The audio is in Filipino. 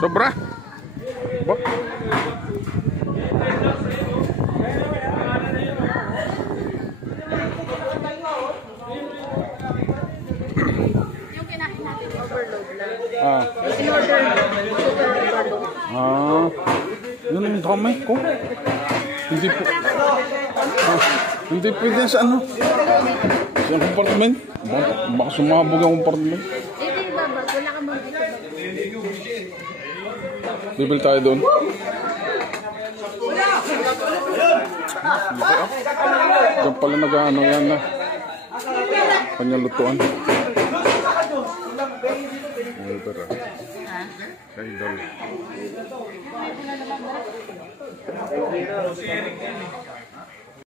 Sobra. Ba? Yung kinain natin overload lang. Ah. In-order namin, super overload. Ah. Yun ang dami ko. Hindi po. Ah, hindi pwede sa ano. Sa compartment. Baka sumabog ang compartment. Dito yung babag, wala ka mga dito. Bibili tayo doon. Diyan pala nag-ano yan na. Panyalutuan. Idol ah. Idol.